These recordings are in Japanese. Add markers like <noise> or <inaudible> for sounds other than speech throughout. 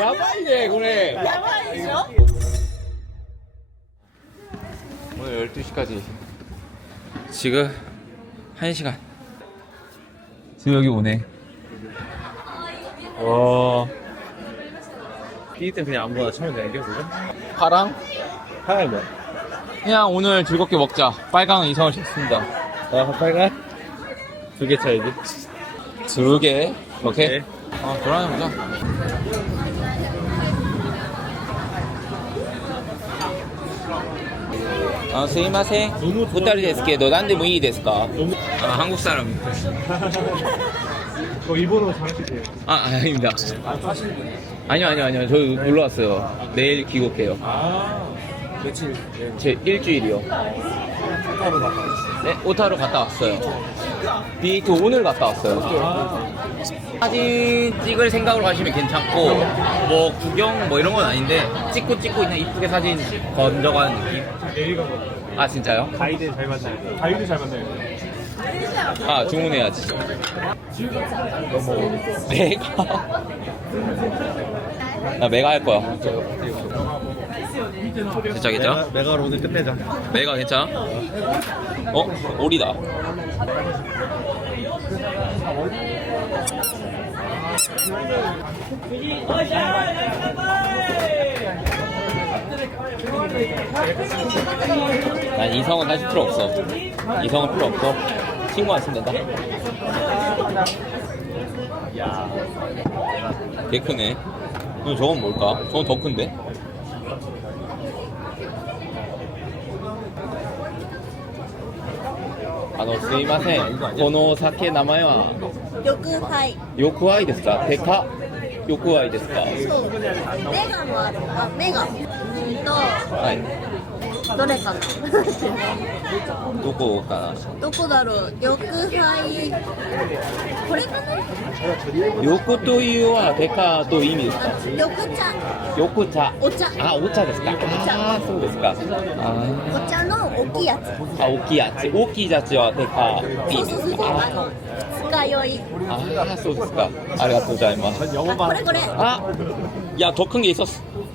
야바이죠? 오늘 12시까지 지금 1시간 지금 여기 오네 와삐때 그냥 아무거나 게 그죠? 파랑? 하얀 거. 그냥 오늘 즐겁게 먹자 빨강 이성을 줬습니다 아, 빨간? 두개 차야지. 두 개 오케이 네. 아 돌아다녀보자 아, すいません。二人ですけど、何でもいいですか 너무. 아, 한국 사람. 어, 일본어 잘하시세요. 아, 아닙니다. 아니요, 아니요, 아니요. 저 놀러 왔어요. 내일 귀국해요. 아, 며칠, 네, 제 일주일이요. 하루 갔다 왔어요. 네, 오타로 갔다 왔어요. 비트 오늘 갔다 왔어요. 아, 사진 찍을 생각으로 가시면 괜찮고, 뭐 구경 뭐 이런 건 아닌데, 찍고 찍고 그냥 이쁘게 사진 건져가는 느낌? 내일가 뭐, 아, 진짜요? 가이드 잘 만나요. 가이드 잘 만나요. 아, 주문해야지. 너무. 메가. 나 메가 할 거야. 진짜 괜찮아? 메가로 오늘 끝내자. 메가 괜찮아? 어? 오리다. 난 이성은 사실 필요 없어. 이성은 필요 없고 친구 안 쓰면 된다. 개 크네. 그럼 저건 뭘까? 저건 더 큰데? 아, すいません。この酒名前は緑杯よくあいですか？テカよくあいですか？そうメガもあるあメガ うんとはい。どれかな<laughs> どこかどこだろう緑杯これかなな。欲というはテカという意味ですか？緑茶欲茶。お茶あ、お茶ですか。ああ、そうですか。あお茶の大きいやつーあ、大きいやつ。大きいやつはテカって意味ですそうそうそうそうあか？の二日酔いああ、そうですか。ありがとうございます。あこれこれあ、いや、더 큰 게 있었어.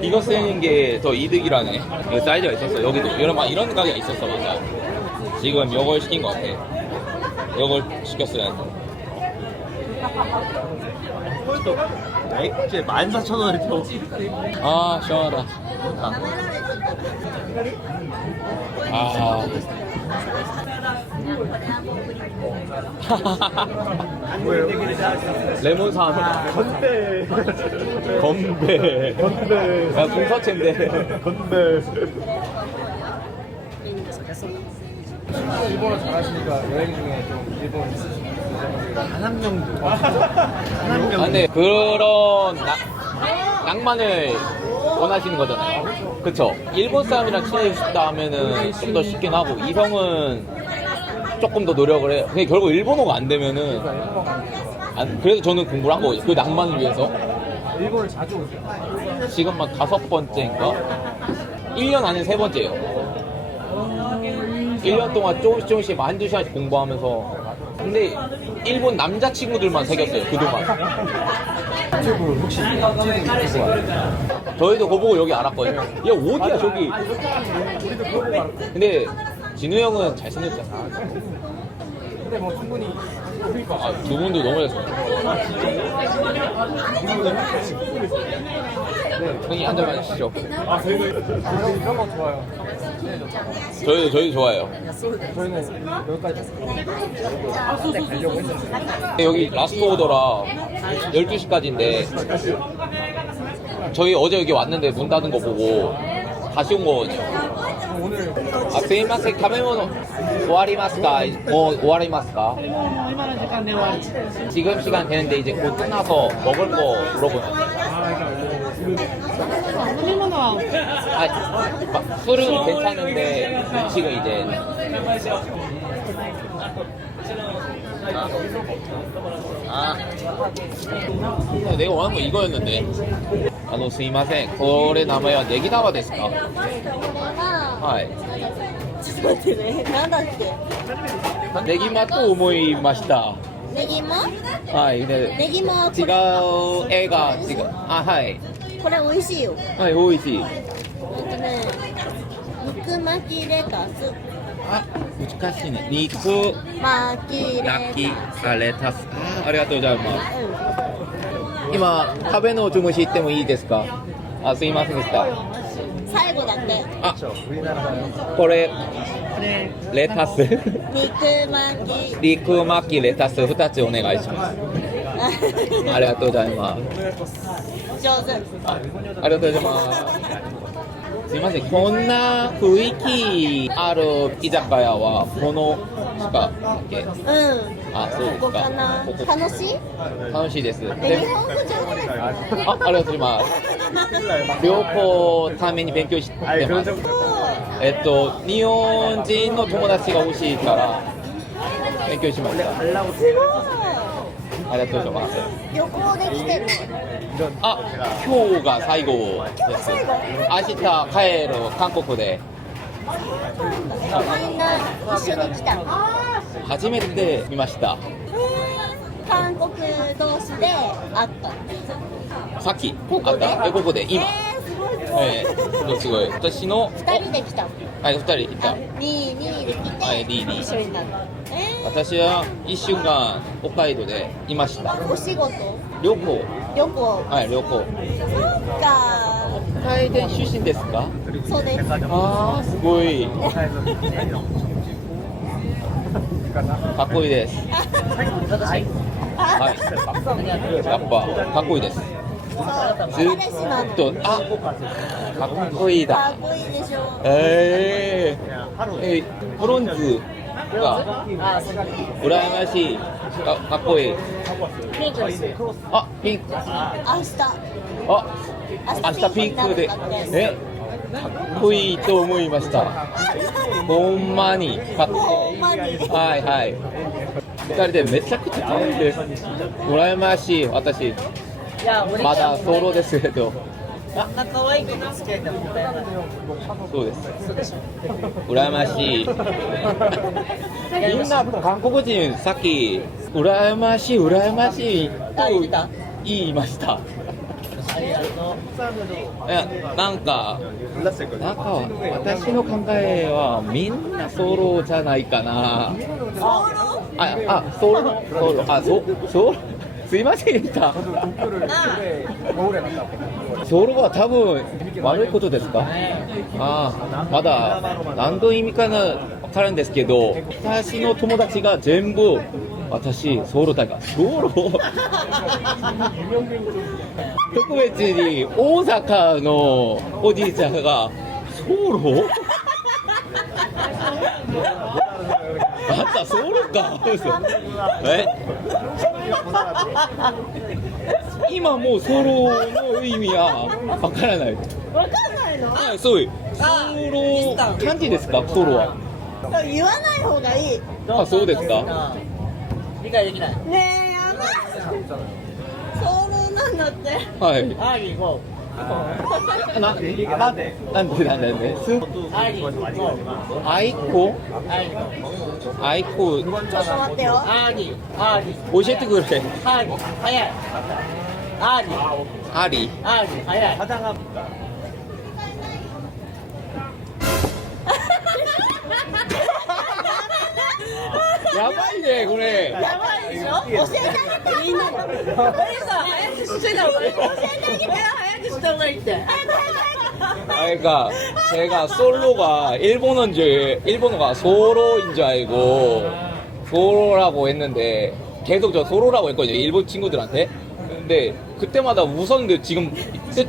이거 쓰는 게 더 이득이라네. 이거 사이즈가 있었어. 여기도 이런 막 이런 가게가 있었어, 맞아. 지금 이걸 시킨 것 같아. 이걸 시켰어야 돼. 맥주에 14,000원을 줘. 아, 시원하다. 아. <laughs> 레몬 사합니다. 건배. 건배. 건배. 야, 공사체인데. 건배. 일본어 잘하시니까 여행 중에 좀 일본 단한 명 아, 근데 그런 나- 낭만을 원하시는 거잖아요. 그쵸? 일본 사람이랑 친해지고 싶다 하면은 좀 더 쉽긴 하고, 이성은 조금 더 노력을 해요. 근데 결국 일본어가 안 되면은, 안- 그래서 저는 공부를 한 거예요. 그 낭만을 위해서. 일본을 자주 오세요. 지금만 다섯 번째인가? 1년 안에 세 번째예요. 1년 동안 조금씩 조금씩 한 두 시간씩 공부하면서. 근데 일본 남자친구들만 사귀었어요, 그동안. 유튜브 혹시 저희도 그거 보고 여기 알았거든요. 야, 어디야, 저기. 근데 진우 형은 잘생겼잖아. 근데 뭐 충분히 아, 두 분도 너무 잘생겼어. 형이 한 잔만 주시죠. 아 저희도 이런 거 좋아요. 저희, 저희 좋아해요. 저희는 여기까지 가려고 했었어요. 여기 라스트 오더라 12시까지인데 저희 어제 여기 왔는데 문 닫은 거 보고 다시 온 거거든요 오늘 아 스이마세 카메모노 오와리마스까 뭐 오와리마스까 지금 시간 되는데 이제 곧 끝나서 먹을 거 물어보면 飲み物は 아, 막 술은 괜찮은데 음식은 이제 아, 아. 내가 원하는 거 이거였는데. 아, 너, すいません。これ名前はネギ玉ですか？ははい。ちょっと待ってねなんだっけネギマと思いました。ネギマはい。でネギマ違れう絵が違う。あ、はい。これ美味しいよはい、美味しい。えっとね肉巻きレタスあ、難しいね。肉巻きレタスあレタス。あ、ありがとうございます。うん今、食べのお注文してもいいですか？あ、すいませんでした。最後だけあ、これ、レタス？肉巻き肉巻きレタス？2つお願いします。<laughs> ありがとうございます。上手あありがとうございます。すいません、こんな雰囲気ある居酒屋はこのしかうんあ、そうですここかか。な？楽しい？楽しいです。日本語上手ですあ、ありがとうございます。両方ために勉強してます。えっと、日本人の友達が欲しいから勉強しました。すごいありがとうございます。旅行で来てるあ、今日が最後です。最後？明日帰る韓国でみんな一緒に来た。の初めて見ました。韓国同士で会った。さっきここで？あった？えここで？今。えー、すごいえー、すごい。私の二人で来た。のはい二人いた。22で来て、はい22一緒になった。え私は一週間北海道でいました。ー、お仕事？旅行。旅行。はい旅行。そうか。北海道出身ですか？そうですああすごい。かっこいいです。はい。やっぱかっこいいです。ずっとあかっこいいかだ。っこいいでしょえー、えー、ブロンズが羨ましいかかっこいい。あピンク。明日あ明日ピンクでえ？かっこいいと思いました。ほんまにかっこほんまにはいはい。二人でめちゃくちゃ可愛いです。羨ましい私。まだソロですけど。そうです。羨ましい。みんな韓国人さっき羨ましい羨ましいと言いました。いやなんかなんか私の考えはみんなソロじゃないかな。ああソロ？ソロ？あそソロ？すいませんでした。ソロは多分悪いことですか？ああまだ何の意味かな分からんですけど私の友達が全部私ソロだがソロ特別に大阪のおじいちゃんがソロ？あんたソロか。嘘え？今もうソロの意味はわからない。わかんないの？はいそう。いうソロ漢字ですか？ソロは。言わない方がいい。あそうですか？理解できない。ねえやばいんだってはいありごな、なんで、なんで、なんで、なんで、す。あいこ。あいこ。あいこ。ちょっと待ってよ。あり、あり。教えてくれ。あり、早い。あり。あり。あり、早い。やばいねこれやばいでしょ教えてあげてみんなにこれさ、早くしてた方がいい。教えてあげて早くした方がいいって。早く早く早く 그러니까 제가 솔로가 일본어인 줄 일본어가 소로인 줄 알고 소로라고 했는데 계속 저 소로라고 했거든요 일본 친구들한테 근데 그때마다 웃었는데 지금 뜻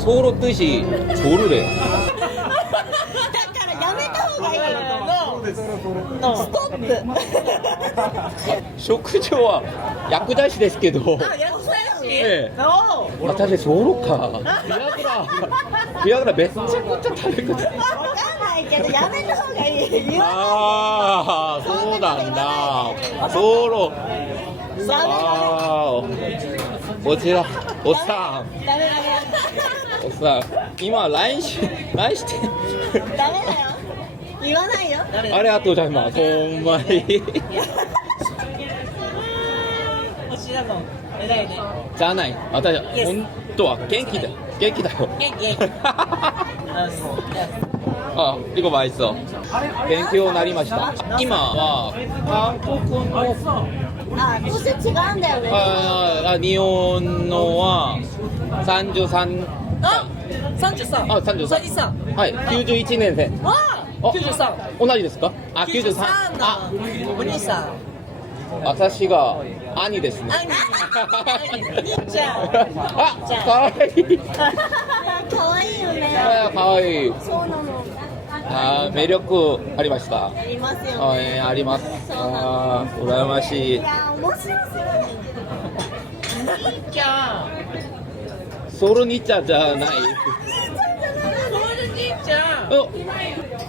소로 뜻이 조르래 だからやめた方がいい ップストップ職業は薬剤師ですけど。ええ。私そうか。ビアグラ。ビアグラめっちゃくちゃ食べく分かんないけどやめたほうがいい。言ああそうなんだ。そうろいダメダメああこちらおっさん。ダメダメおっさん。今 LINE し LINE して。ダメだよ。言わないよ。ありがとうございますほんまに。星だもん偉いねじゃない。私本当は元気だ元気だよ。元気。元気。あ、リコバイスト。勉強になりました。今は韓国のあ年違うんだよねああ日本のは三十三あ三十三あ三十三三はい九十一年生。わあ九十三同じですか？あ九十三。あのお兄さん私が兄ですね。兄ちゃんあ可愛い。可愛いよねあ可愛い。そうなのあ魅力ありました？ありますよあねえーあります。あー羨ましい。いや面白すぎる兄ちゃんソルニチャじゃない？ソウル兄ちゃんお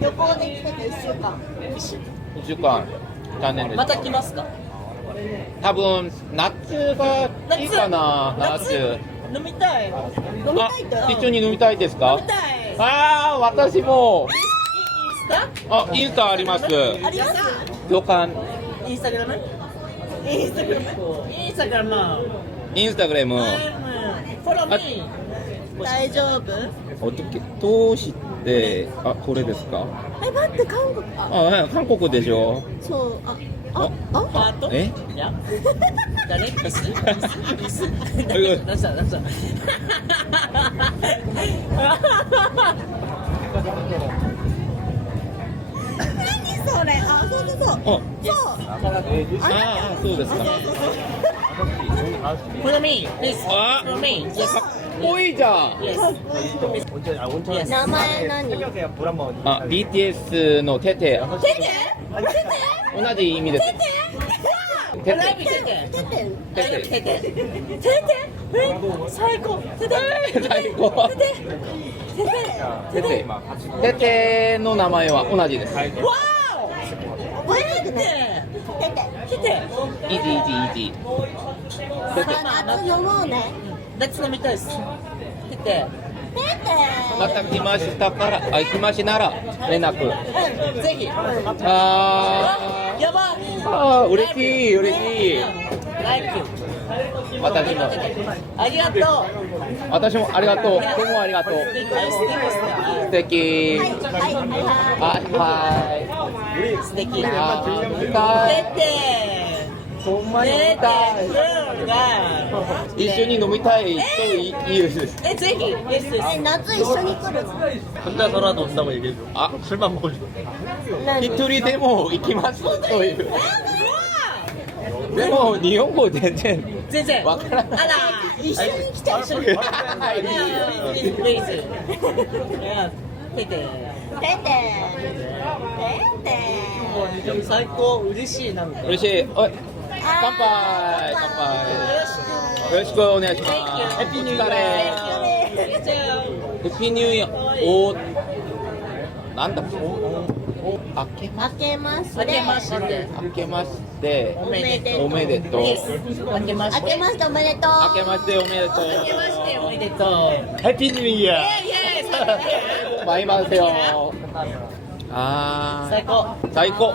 旅行で来てて1週間。1週間。残念です。また来ますか？多分夏がいいかな夏？飲みたい。飲みあたいって一緒に飲みたいです飲かみたい。ああ私も。インスタ？あインスタあります。あります？旅館。インスタグラム？インスタグラム？インスタグラム。インスタグラム。フォローミー大丈夫？おとけどうしてあこれですか？え待って韓国あ。あはい韓国でしょ？そうあああハート？え？いや。誰？キスキスキスい。何した何した何それ？あそうそうそう。あ。そう。ああそうですか。Follow me please. あ。Follow me かっこいいじゃん。名前何？あ、BTS のテ。テ。テ。テ？同じ意味です。テ。テ？テ。テ？テ。テ？テ。テ？テ。テ？え、最高。テテ？最高。テテ？テテ？テテ。の名前は同じです。わ。て。もうね。夏飲みたいです。テテテテまた来ましたからあ来ましなら連絡。うんぜひ。あやば。ーあー嬉しい嬉しい。You 私も。ありがとう。私もありがとう。今日もありがとう。素敵。はいはいはい。はい素敵。あー見たい。テテほんまに飲みたい。一緒に飲みたいといいです。 네, 제. 一緒に来るの?혼자서라도 온다고 얘기해 줘. 아, 술만 먹고 싶 어. 히. 全然。あら、一緒に来た一緒に。レイズ。てて。てて。てて。も最高嬉しいなんか。嬉しい。おい。乾杯。乾杯。よろしくお願いします。ヘッピーニューイヤーッピー。ニューイヤーおなんだおあけけましてけましてけまして。おめでとう。おめでとう。けましておめでとう。明けましておめでとう。明けましておめでとう。ヘッピーニューイヤーバイバイせよ。<laughs> あー。最高。最高。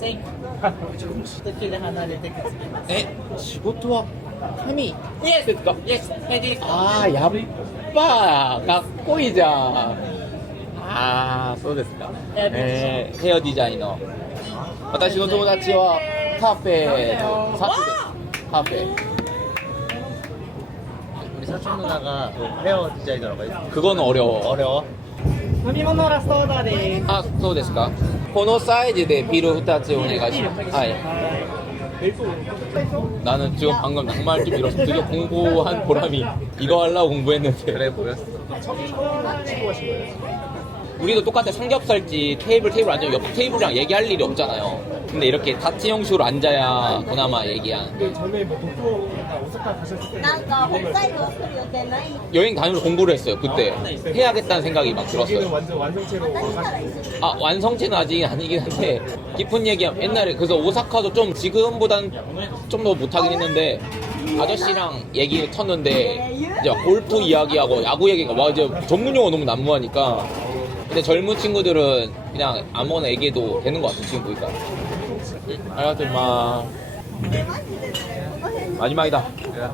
せんで離れてえ仕事は神？Yes, すああやっぱかっこいいじゃん。ああそうですか。えー、ヘアデザインの。私の友達はカフェのサチです。カフェ。久しぶのなんか、目をちっちゃいだがいい。久保のお。お。飲み物ラストオーダーです。あそうですかこのサイズでビール2つお願いしますはい 나는 지금 방금 낭말좀 잃어서 드디어 공부한 보람이 이거 하려고 공부했는데 그래 보였어. 우리도 똑같아 삼겹살집 테이블 테이블 앉으면 옆 테이블이랑 얘기할 일이 없잖아요 근데 이렇게 다치 형식으로 앉아야 그나마 얘기한 전에 뭐 도쿄나 오사카 가셨을 때 なんか北海道来る予定ない。 여행 다니면서 공부를 했어요 그때 해야겠다는 생각이 막 여기는 들었어요 완전 완성체로 私なら 와가지고 一緒に。 아 완성체는 아직 아니긴 한데 깊은 얘기하면 옛날에 그래서 오사카도 좀 지금보단 좀 더 못하긴 했는데 아저씨랑 얘기 쳤는데 이제 골프 이야기하고 야구 얘기가 와 이제 전문 용어 너무 난무하니까 근데 젊은 친구들은 그냥 아무거나 얘기해도 되는 것 같아 지금 보니까. 알았지마. 마지막이다. 예.